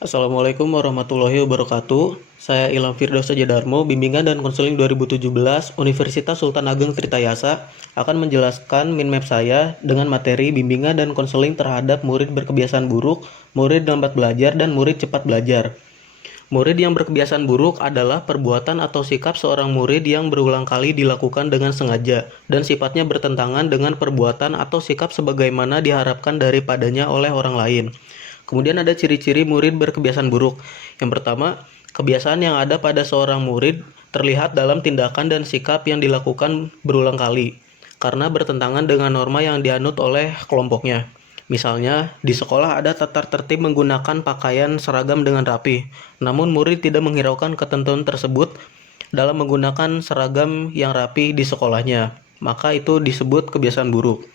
Assalamualaikum warahmatullahi wabarakatuh. Saya Ilham Firdaus Sajadarmo, Bimbingan dan Konseling 2017 Universitas Sultan Ageng Tritayasa akan menjelaskan minmap saya dengan materi bimbingan dan konseling terhadap murid berkebiasaan buruk, murid lambat belajar, dan murid cepat belajar. Murid yang berkebiasaan buruk adalah perbuatan atau sikap seorang murid yang berulang kali dilakukan dengan sengaja dan sifatnya bertentangan dengan perbuatan atau sikap sebagaimana diharapkan daripadanya oleh orang lain. Kemudian ada ciri-ciri murid berkebiasaan buruk. Yang pertama, kebiasaan yang ada pada seorang murid terlihat dalam tindakan dan sikap yang dilakukan berulang kali karena bertentangan dengan norma yang dianut oleh kelompoknya. Misalnya, di sekolah ada tata tertib menggunakan pakaian seragam dengan rapi, namun murid tidak menghiraukan ketentuan tersebut dalam menggunakan seragam yang rapi di sekolahnya, maka itu disebut kebiasaan buruk.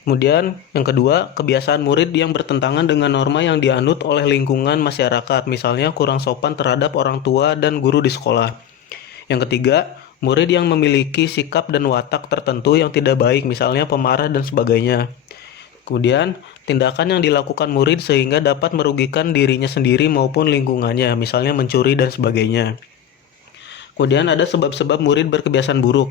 Kemudian yang kedua, kebiasaan murid yang bertentangan dengan norma yang dianut oleh lingkungan masyarakat, misalnya kurang sopan terhadap orang tua dan guru di sekolah. Yang ketiga, murid yang memiliki sikap dan watak tertentu yang tidak baik, misalnya pemarah dan sebagainya. Kemudian, tindakan yang dilakukan murid sehingga dapat merugikan dirinya sendiri maupun lingkungannya, misalnya mencuri dan sebagainya. Kemudian ada sebab-sebab murid berkebiasaan buruk.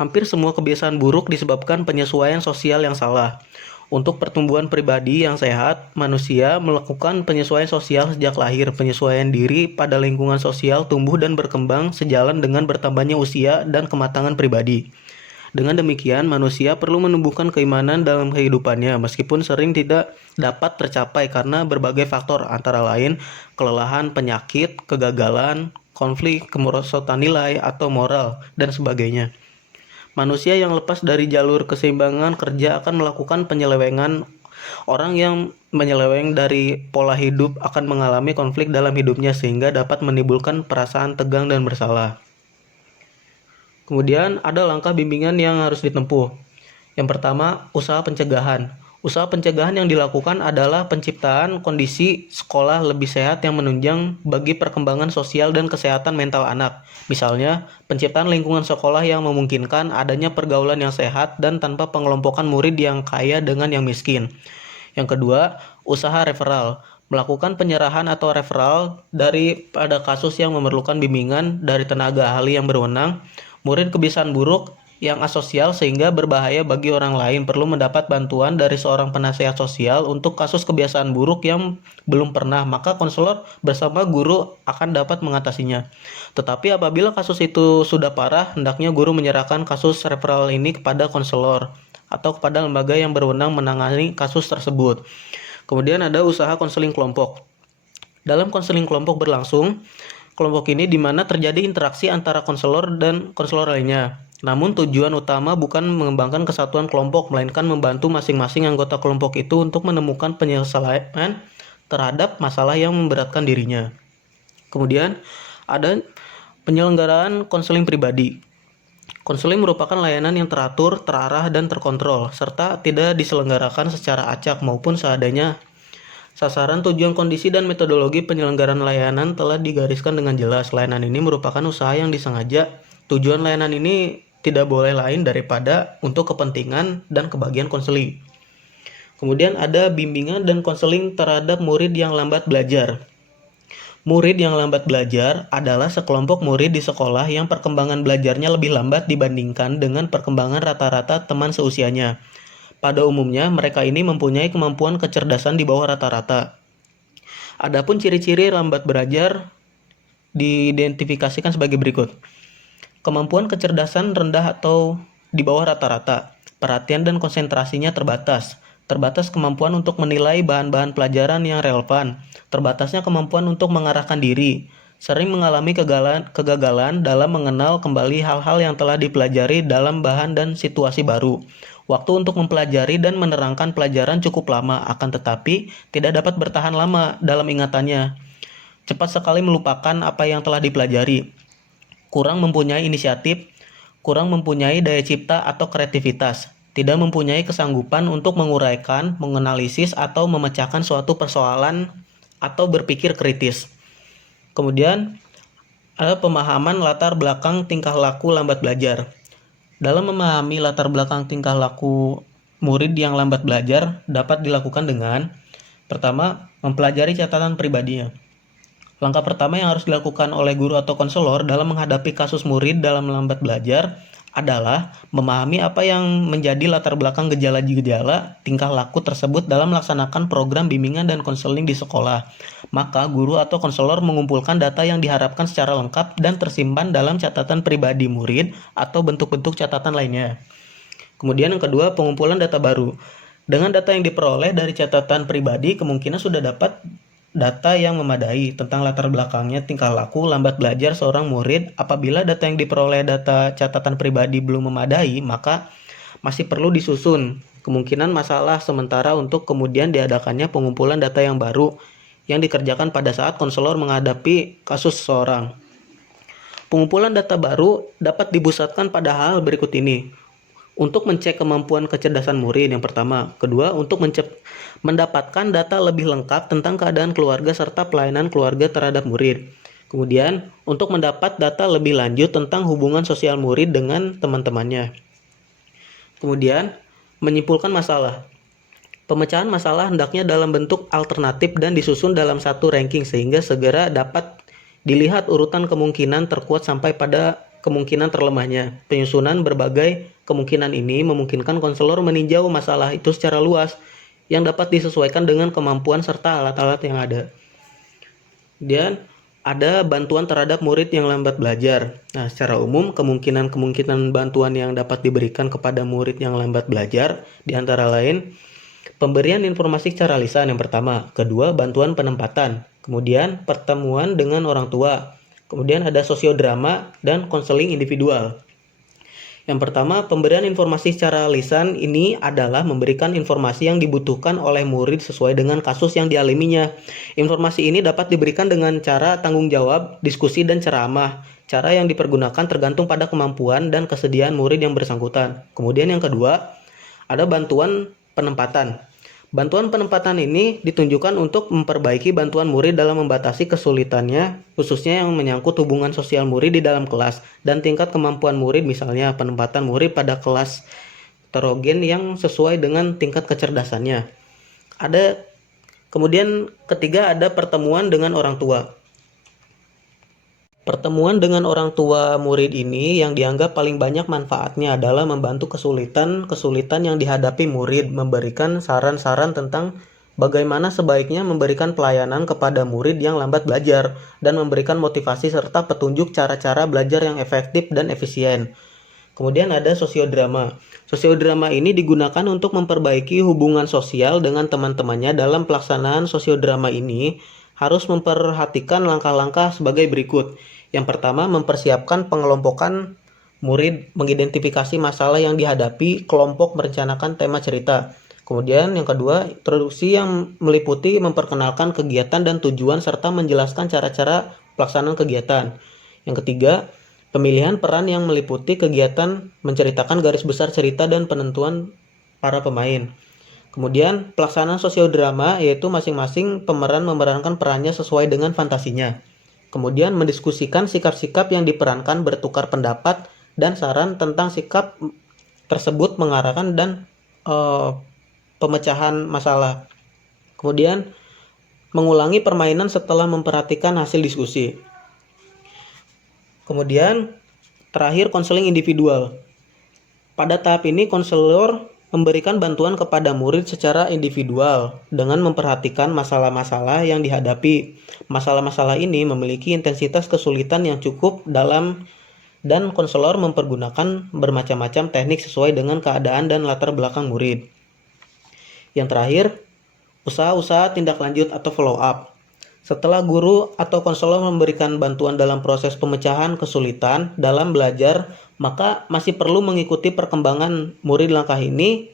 Hampir semua kebiasaan buruk disebabkan penyesuaian sosial yang salah. Untuk pertumbuhan pribadi yang sehat, manusia melakukan penyesuaian sosial sejak lahir. Penyesuaian diri pada lingkungan sosial tumbuh dan berkembang sejalan dengan bertambahnya usia dan kematangan pribadi. Dengan demikian, manusia perlu menumbuhkan keimanan dalam kehidupannya, meskipun sering tidak dapat tercapai karena berbagai faktor, antara lain kelelahan, penyakit, kegagalan, konflik, kemerosotan nilai atau moral, dan sebagainya. Manusia yang lepas dari jalur keseimbangan kerja akan melakukan penyelewengan. Orang yang menyeleweng dari pola hidup akan mengalami konflik dalam hidupnya sehingga dapat menimbulkan perasaan tegang dan bersalah. Kemudian ada langkah bimbingan yang harus ditempuh. Yang pertama, usaha pencegahan. Usaha pencegahan yang dilakukan adalah penciptaan kondisi sekolah lebih sehat yang menunjang bagi perkembangan sosial dan kesehatan mental anak. Misalnya, penciptaan lingkungan sekolah yang memungkinkan adanya pergaulan yang sehat dan tanpa pengelompokan murid yang kaya dengan yang miskin. Yang kedua, usaha referral. Melakukan penyerahan atau referral pada kasus yang memerlukan bimbingan dari tenaga ahli yang berwenang. Murid kebiasaan buruk yang asosial sehingga berbahaya bagi orang lain perlu mendapat bantuan dari seorang penasehat sosial untuk kasus kebiasaan buruk yang belum pernah, maka konselor bersama guru akan dapat mengatasinya. Tetapi apabila kasus itu sudah parah, hendaknya guru menyerahkan kasus referral ini kepada konselor atau kepada lembaga yang berwenang menangani kasus tersebut. Kemudian ada usaha konseling kelompok. Dalam konseling kelompok berlangsung, kelompok ini di mana terjadi interaksi antara konselor dan konselor lainnya. Namun tujuan utama bukan mengembangkan kesatuan kelompok, melainkan membantu masing-masing anggota kelompok itu untuk menemukan penyelesaian terhadap masalah yang memberatkan dirinya. Kemudian ada penyelenggaraan konseling pribadi. Konseling merupakan layanan yang teratur, terarah, dan terkontrol, serta tidak diselenggarakan secara acak maupun seadanya. Sasaran, tujuan, kondisi, dan metodologi penyelenggaraan layanan telah digariskan dengan jelas. Layanan ini merupakan usaha yang disengaja. Tujuan layanan ini tidak boleh lain daripada untuk kepentingan dan kebahagiaan konseling. Kemudian ada bimbingan dan konseling terhadap murid yang lambat belajar. Murid yang lambat belajar adalah sekelompok murid di sekolah yang perkembangan belajarnya lebih lambat dibandingkan dengan perkembangan rata-rata teman seusianya. Pada umumnya, mereka ini mempunyai kemampuan kecerdasan di bawah rata-rata. Adapun ciri-ciri lambat belajar diidentifikasikan sebagai berikut. Kemampuan kecerdasan rendah atau di bawah rata-rata. Perhatian dan konsentrasinya terbatas. Terbatas kemampuan untuk menilai bahan-bahan pelajaran yang relevan. Terbatasnya kemampuan untuk mengarahkan diri. Sering mengalami kegagalan dalam mengenal kembali hal-hal yang telah dipelajari dalam bahan dan situasi baru. Waktu untuk mempelajari dan menerangkan pelajaran cukup lama, akan tetapi tidak dapat bertahan lama dalam ingatannya. Cepat sekali melupakan apa yang telah dipelajari. Kurang mempunyai inisiatif, kurang mempunyai daya cipta atau kreativitas. Tidak mempunyai kesanggupan untuk menguraikan, menganalisis, atau memecahkan suatu persoalan atau berpikir kritis. Kemudian ada pemahaman latar belakang tingkah laku lambat belajar. Dalam memahami latar belakang tingkah laku murid yang lambat belajar dapat dilakukan dengan Pertama, mempelajari catatan pribadinya. Langkah pertama yang harus dilakukan oleh guru atau konselor dalam menghadapi kasus murid dalam lambat belajar adalah memahami apa yang menjadi latar belakang gejala-gejala tingkah laku tersebut dalam melaksanakan program bimbingan dan konseling di sekolah. Maka guru atau konselor mengumpulkan data yang diharapkan secara lengkap dan tersimpan dalam catatan pribadi murid atau bentuk-bentuk catatan lainnya. Kemudian yang kedua, pengumpulan data baru. Dengan data yang diperoleh dari catatan pribadi, kemungkinan sudah dapat data yang memadai tentang latar belakangnya tingkah laku lambat belajar seorang murid. Apabila data yang diperoleh data catatan pribadi belum memadai, maka masih perlu disusun kemungkinan masalah sementara untuk kemudian diadakannya pengumpulan data yang baru yang dikerjakan pada saat konselor menghadapi kasus seseorang. Pengumpulan data baru dapat dipusatkan pada hal berikut ini. Untuk mencek kemampuan kecerdasan murid yang pertama. Kedua, untuk mendapatkan data lebih lengkap tentang keadaan keluarga serta pelayanan keluarga terhadap murid. Kemudian, untuk mendapat data lebih lanjut tentang hubungan sosial murid dengan teman-temannya. Kemudian, menyimpulkan masalah. Pemecahan masalah hendaknya dalam bentuk alternatif dan disusun dalam satu ranking sehingga segera dapat dilihat urutan kemungkinan terkuat sampai pada kemungkinan terlemahnya. Penyusunan berbagai kemungkinan ini memungkinkan konselor meninjau masalah itu secara luas yang dapat disesuaikan dengan kemampuan serta alat-alat yang ada. Dan ada bantuan terhadap murid yang lambat belajar. Nah, secara umum kemungkinan bantuan yang dapat diberikan kepada murid yang lambat belajar diantara lain pemberian informasi secara lisan yang pertama, kedua bantuan penempatan, kemudian pertemuan dengan orang tua, kemudian ada sosiodrama dan konseling individual. Yang pertama, pemberian informasi secara lisan ini adalah memberikan informasi yang dibutuhkan oleh murid sesuai dengan kasus yang dialaminya. Informasi ini dapat diberikan dengan cara tanggung jawab, diskusi, dan ceramah. Cara yang dipergunakan tergantung pada kemampuan dan kesediaan murid yang bersangkutan. Kemudian yang kedua, ada bantuan penempatan. Bantuan penempatan ini ditunjukkan untuk memperbaiki bantuan murid dalam membatasi kesulitannya, khususnya yang menyangkut hubungan sosial murid di dalam kelas dan tingkat kemampuan murid, misalnya penempatan murid pada kelas heterogen yang sesuai dengan tingkat kecerdasannya. Kemudian ketiga ada pertemuan dengan orang tua. Pertemuan dengan orang tua murid ini yang dianggap paling banyak manfaatnya adalah membantu kesulitan yang dihadapi murid, memberikan saran-saran tentang bagaimana sebaiknya memberikan pelayanan kepada murid yang lambat belajar, dan memberikan motivasi serta petunjuk cara-cara belajar yang efektif dan efisien. Kemudian ada sosiodrama. Sosiodrama ini digunakan untuk memperbaiki hubungan sosial dengan teman-temannya. Dalam pelaksanaan sosiodrama ini harus memperhatikan langkah-langkah sebagai berikut. Yang pertama, mempersiapkan pengelompokan murid, mengidentifikasi masalah yang dihadapi, kelompok merencanakan tema cerita. Kemudian yang kedua, introduksi yang meliputi memperkenalkan kegiatan dan tujuan serta menjelaskan cara-cara pelaksanaan kegiatan. Yang ketiga, pemilihan peran yang meliputi kegiatan, menceritakan garis besar cerita dan penentuan para pemain. Kemudian pelaksanaan sosiodrama yaitu masing-masing pemeran memerankan perannya sesuai dengan fantasinya. Kemudian mendiskusikan sikap-sikap yang diperankan, bertukar pendapat dan saran tentang sikap tersebut mengarahkan dan pemecahan masalah. Kemudian mengulangi permainan setelah memperhatikan hasil diskusi. Kemudian terakhir konseling individual. Pada tahap ini konselor memberikan bantuan kepada murid secara individual dengan memperhatikan masalah-masalah yang dihadapi. Masalah-masalah ini memiliki intensitas kesulitan yang cukup dalam dan konselor mempergunakan bermacam-macam teknik sesuai dengan keadaan dan latar belakang murid. Yang terakhir, usaha-usaha tindak lanjut atau follow up. Setelah guru atau konselor memberikan bantuan dalam proses pemecahan kesulitan dalam belajar, maka masih perlu mengikuti perkembangan murid. Langkah ini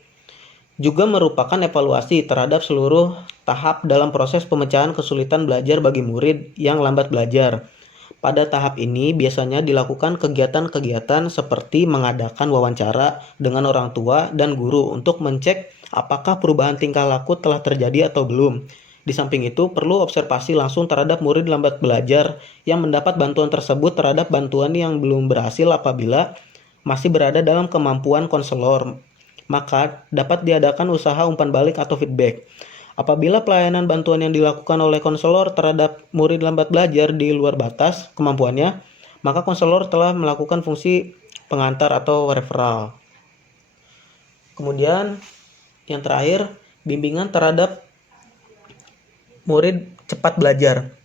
juga merupakan evaluasi terhadap seluruh tahap dalam proses pemecahan kesulitan belajar bagi murid yang lambat belajar. Pada tahap ini biasanya dilakukan kegiatan-kegiatan seperti mengadakan wawancara dengan orang tua dan guru untuk mencek apakah perubahan tingkah laku telah terjadi atau belum. Di samping itu, perlu observasi langsung terhadap murid lambat belajar yang mendapat bantuan tersebut terhadap bantuan yang belum berhasil. Apabila masih berada dalam kemampuan konselor, maka dapat diadakan usaha umpan balik atau feedback. Apabila pelayanan bantuan yang dilakukan oleh konselor terhadap murid lambat belajar di luar batas kemampuannya, maka konselor telah melakukan fungsi pengantar atau referral. Kemudian yang terakhir, bimbingan terhadap murid cepat belajar.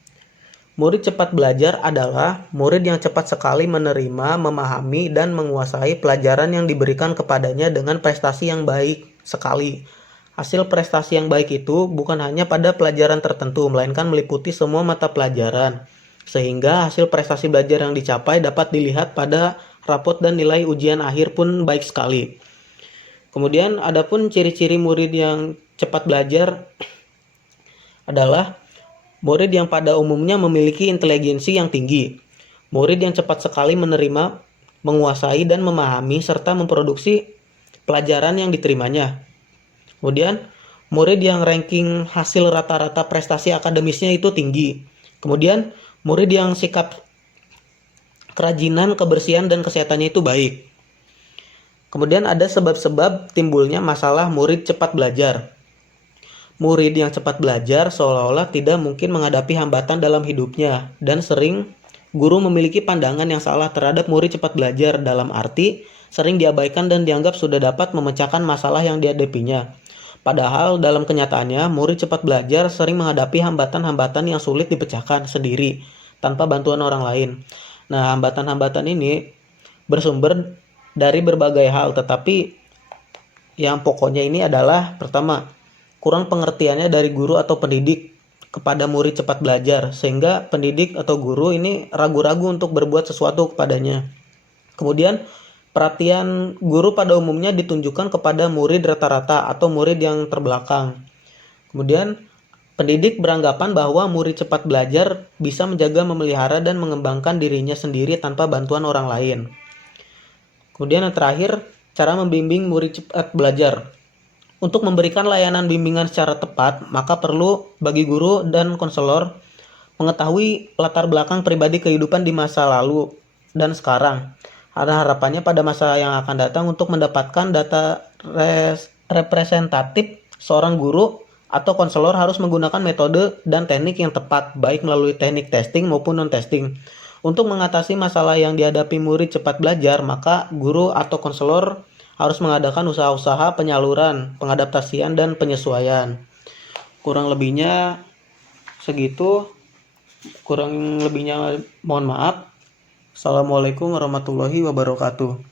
Murid cepat belajar adalah murid yang cepat sekali menerima, memahami, dan menguasai pelajaran yang diberikan kepadanya dengan prestasi yang baik sekali. Hasil prestasi yang baik itu bukan hanya pada pelajaran tertentu, melainkan meliputi semua mata pelajaran. Sehingga hasil prestasi belajar yang dicapai dapat dilihat pada rapot dan nilai ujian akhir pun baik sekali. Kemudian adapun ciri-ciri murid yang cepat belajar adalah murid yang pada umumnya memiliki inteligensi yang tinggi. Murid yang cepat sekali menerima, menguasai, dan memahami serta memproduksi pelajaran yang diterimanya. Kemudian, murid yang ranking hasil rata-rata prestasi akademisnya itu tinggi. Kemudian, murid yang sikap kerajinan, kebersihan, dan kesehatannya itu baik. Kemudian ada sebab-sebab timbulnya masalah murid cepat belajar. Murid yang cepat belajar seolah-olah tidak mungkin menghadapi hambatan dalam hidupnya, dan sering guru memiliki pandangan yang salah terhadap murid cepat belajar, dalam arti sering diabaikan dan dianggap sudah dapat memecahkan masalah yang dihadapinya. Padahal dalam kenyataannya, murid cepat belajar sering menghadapi hambatan-hambatan yang sulit dipecahkan sendiri tanpa bantuan orang lain. Nah, hambatan-hambatan ini bersumber dari berbagai hal, tetapi yang pokoknya ini adalah pertama, kurang pengertiannya dari guru atau pendidik kepada murid cepat belajar, sehingga pendidik atau guru ini ragu-ragu untuk berbuat sesuatu kepadanya. Kemudian, perhatian guru pada umumnya ditunjukkan kepada murid rata-rata atau murid yang terbelakang. Kemudian, pendidik beranggapan bahwa murid cepat belajar bisa menjaga, memelihara, dan mengembangkan dirinya sendiri tanpa bantuan orang lain. Kemudian yang terakhir, cara membimbing murid cepat belajar. Untuk memberikan layanan bimbingan secara tepat, maka perlu bagi guru dan konselor mengetahui latar belakang pribadi kehidupan di masa lalu dan sekarang. Ada harapannya pada masa yang akan datang untuk mendapatkan data representatif, seorang guru atau konselor harus menggunakan metode dan teknik yang tepat, baik melalui teknik testing maupun non-testing. Untuk mengatasi masalah yang dihadapi murid cepat belajar, maka guru atau konselor harus mengadakan usaha-usaha penyaluran, pengadaptasian, dan penyesuaian. Kurang lebihnya segitu. Kurang lebihnya mohon maaf. Assalamualaikum warahmatullahi wabarakatuh.